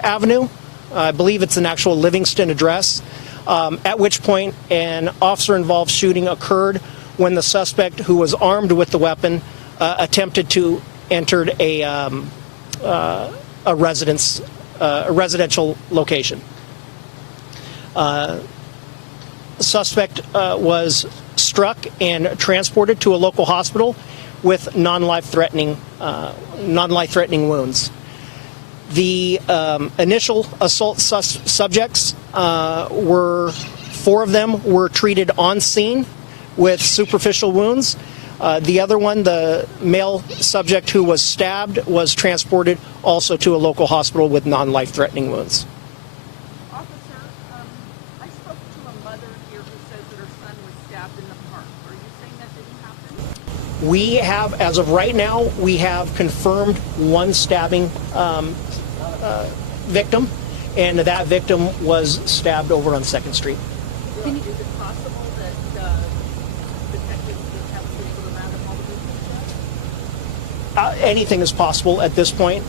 Avenue. I believe it's an actual Livingston address, at which point an officer-involved shooting occurred when the suspect, who was armed with the weapon, attempted to enter a residential location. The suspect was struck and transported to a local hospital with non-life-threatening wounds. The initial assault subjects were 4 of them were treated on scene with superficial wounds. The other one, the male subject who was stabbed, was transported also to a local hospital with non-life-threatening wounds. Officer, I spoke to a mother here who says that her son was stabbed in the park. Are you saying that didn't happen? We have, as of right now, we have confirmed one stabbing victim, and that victim was stabbed over on 2nd Street. Is it possible that detectives just haven't been able to round up all the victims? Anything is possible at this point.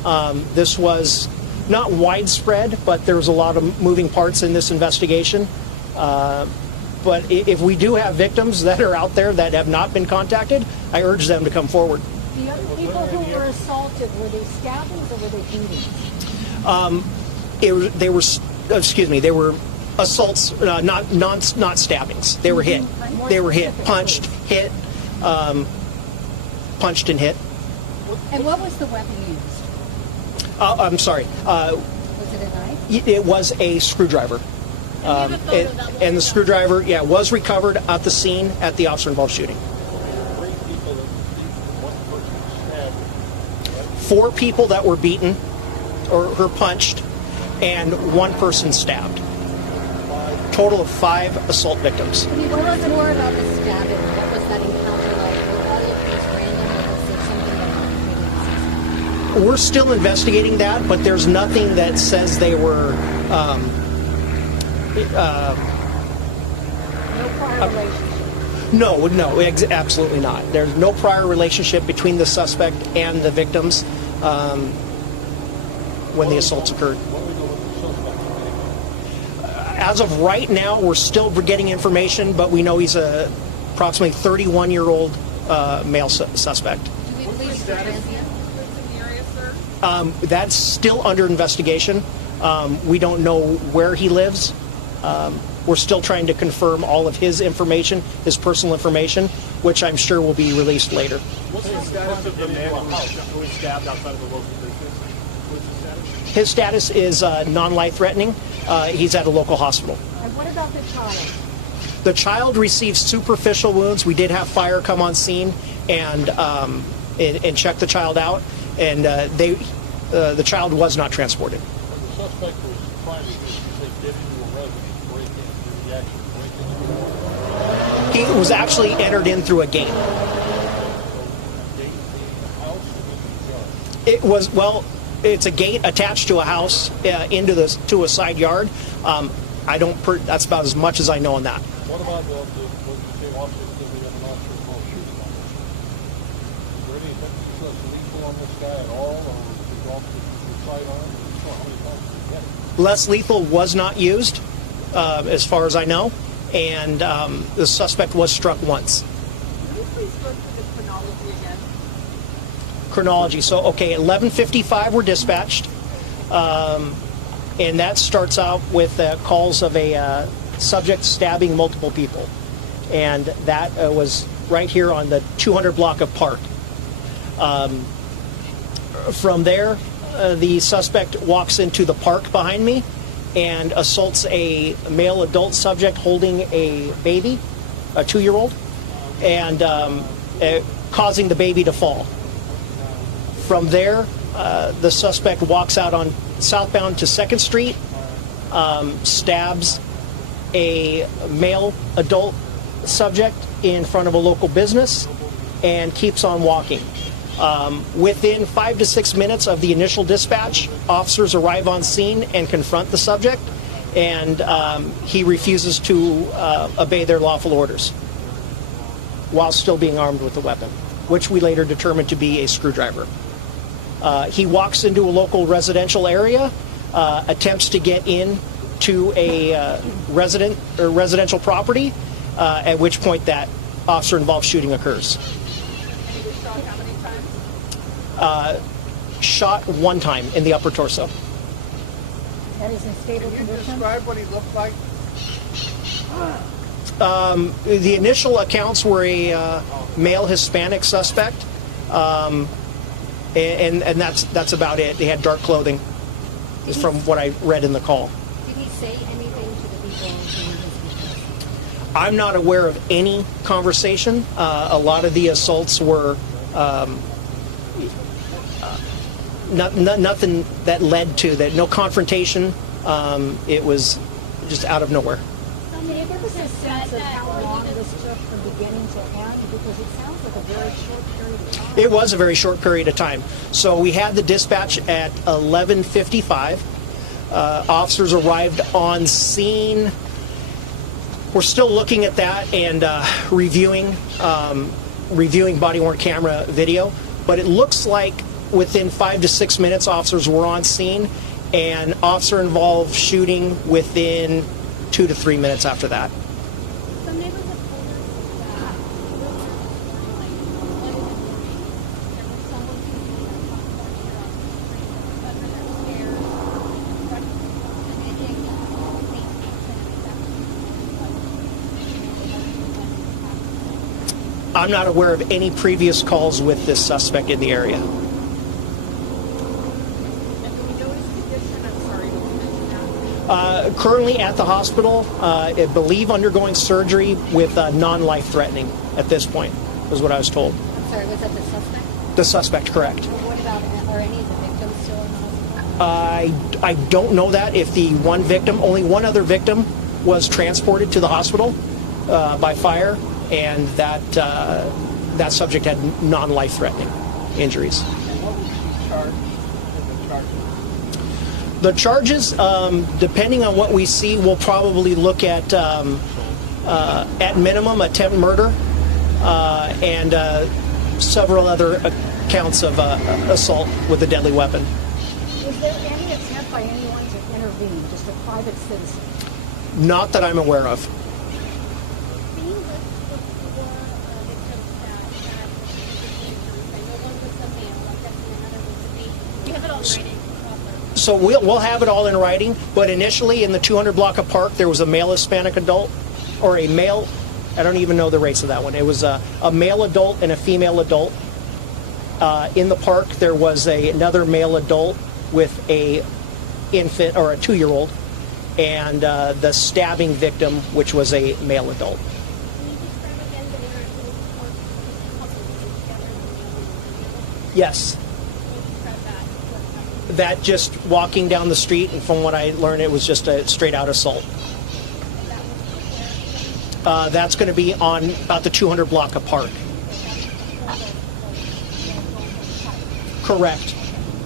This was not widespread, but there was a lot of moving parts in this investigation. But if we do have victims that are out there that have not been contacted, I urge them to come forward. The other people who were assaulted, were they stabbings or were they beatings? They were assaults, not stabbings. They were hit. They were hit, punched, hit, punched and hit. And what was the weapon used? I'm sorry. Was it a knife? It was a screwdriver. And the screwdriver, was recovered at the scene at the officer-involved shooting. 4 people that were beaten or punched, and 1 person stabbed. Total of 5 assault victims. What was more about the stabbing? What was that encounter like? Were all of these random, or was it something that We're still investigating that, but there's nothing that says they were. no prior relationship? No, absolutely not. There's no prior relationship between the suspect and the victims when the assaults occurred. As of right now, we're still getting information, but we know he's a approximately 31-year-old male suspect. Do we believe he's transient? In the area, sir? That's still under investigation. We don't know where he lives. We're still trying to confirm all of his information, his personal information, which I'm sure will be released later. What's the status of the man who was stabbed outside of the local business? What's his status? His status is non-life-threatening. He's at a local hospital. And what about the child? The child received superficial wounds. We did have fire come on scene and check the child out, and the child was not transported. The suspect was trying to get into a residence, break in. Did he actually break in? He was actually entered in through a gate. It was, well, it's a gate attached to a house to a side yard. That's about as much as I know on that. What about what the same officer said we have an officer involved shooting on this? Is there any lethal on this guy at all, or was the officer sidearmed? How many times did he get it? Less lethal was not used, as far as I know, and the suspect was struck once. Can you please go through the chronology again? Chronology. So, okay, 11:55 were dispatched, and that starts out with calls of a subject stabbing multiple people, and that was right here on the 200 block of Park. From there, the suspect walks into the park behind me and assaults a male adult subject holding a baby, a 2-year-old, and causing the baby to fall. From there, the suspect walks out on southbound to 2nd Street, stabs a male adult subject in front of a local business, and keeps on walking. Within 5 to 6 minutes of the initial dispatch, officers arrive on scene and confront the subject, and he refuses to obey their lawful orders while still being armed with a weapon, which we later determined to be a screwdriver. He walks into a local residential area, attempts to get in to a residential property, at which point that officer-involved shooting occurs. And he was shot how many times? Shot one time in the upper torso. That is in stable Can you condition? describe what he looked like? The initial accounts were a male Hispanic suspect, and that's about it. They had dark clothing, is from what I read in the call. Did he say anything to the people in his business? I'm not aware of any conversation. A lot of the assaults were nothing that led to that. No confrontation. It was just out of nowhere. Can you give us a sense of how long this took from beginning to end? Because it sounds like a very short period of time. It was a very short period of time. So we had the dispatch at 11:55. Officers arrived on scene. We're still looking at that and reviewing body-worn camera video. But it looks like within 5 to 6 minutes, officers were on scene, and officer-involved shooting within 2 to 3 minutes after that. Some neighbors have told us that there was someone who was I'm not aware of any previous calls with this suspect in the area. And do we know his condition? I'm sorry, did you mention that? Currently at the hospital, I believe undergoing surgery with non-life-threatening at this point, was what I was told. I'm sorry, was that the suspect? The suspect, correct. What about, are any of the victims still in the hospital? I don't know that. If the one victim, only one other victim, was transported to the hospital by fire, and that subject had non-life-threatening injuries. And what was he charged in the charges? The charges, depending on what we see, we'll probably look at minimum attempt murder and several other counts of assault with a deadly weapon. Was there any attempt by anyone to intervene, just a private citizen? Not that I'm aware of. Can you list the four victims that had injuries? I know one was a male, I'm guessing another was a baby. Do you have it all in writing? So we'll have it all in writing, but initially in the 200 block of Park, there was a male Hispanic adult, or a male, I don't even know the rates of that one. It was a male adult and a female adult. In the park, there was another male adult with a infant, or a 2-year-old, and the stabbing victim, which was a male adult. Can you describe again the interactions or couples together? Yes. Can you describe that? What happened? That just walking down the street, and from what I learned, it was just a straight-out assault. That was That's going to be on about the 200 block of Park. Correct.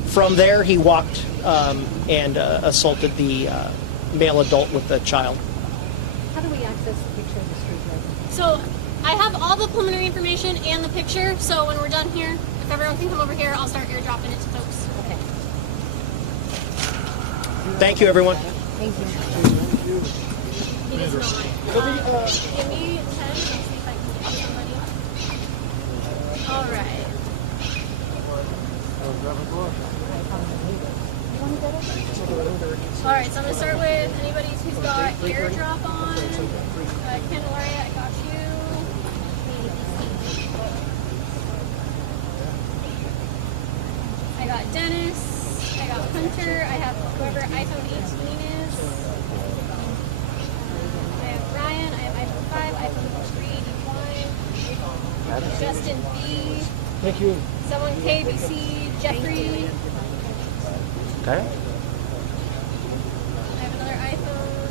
From there, he walked and assaulted the male adult with the child. How do we access the picture of the street resident? So I have all the preliminary information and the picture. So when we're done here, if everyone can come over here, I'll start airdropping it to folks. Okay, Thank you, everyone. thank you. He does not. Give me 10 and I'll see if I can get somebody. All right. All right, so I'm gonna start with anybody who's got airdrop on. Candelaria, I got you. I got Dennis. I got Hunter. I have whoever iPhone 18 is. I have Ryan. I have iPhone 5, iPhone 381. Justin B. Thank you. Someone KBC. Jeffrey. Okay. I have another iPhone.